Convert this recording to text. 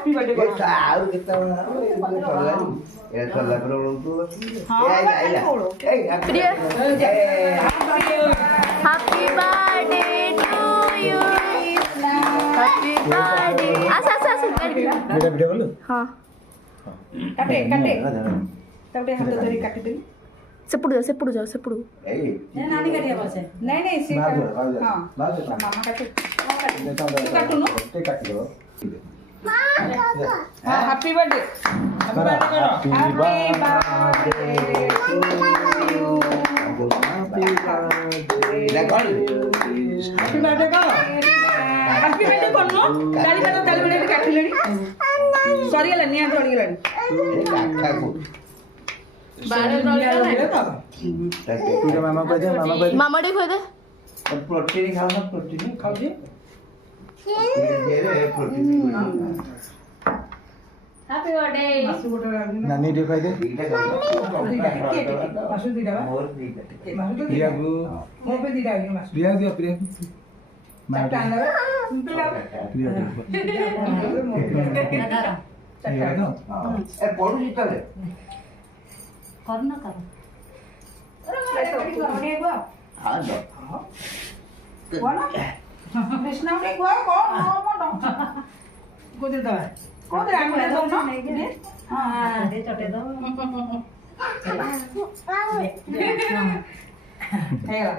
happy birthday ये सारू कितना बना ये चला ये चला पर लोग तो प्रिय happy birthday to you happy birthday Asha Asha आसा बेटा बेटा बोलो हां काटे काटे तबे हाथ धरी काटी दे सेपड़ू जाओ ए नानी काटिया बसे नहीं नहीं सी हां मामा काटे तू काटू नो ते काट दो हां हैप्पी बर्थडे करो happy birthday to you happy birthday कौन हैप्पी बर्थडे करो हैप्पी बर्थडे करनो ताली बना भी काटी लेनी सॉरी गला निया सॉरी गला ये काका को बारे रोल पूरा मामा को दे मामा डे खोय दे और प्रोटीन खाओ ना प्रोटीन खाओ जी ये रे प्रोटीन हैप्पी बर्थडे मासु गोटा नानी दिखाई दे दीटा खाओ मासु दीदा और दीटा मासु तो प्रिया को मो पे दीदा है मासु प्रिया दिया प्रिया चट्टा लगा प्रिया चट्टा ए पड़ू जीता ले करना करो हां दो कृष्णा ने को कौन मोटो को दे दवा को दे आम दे दो ना हां दे चटे दो हेला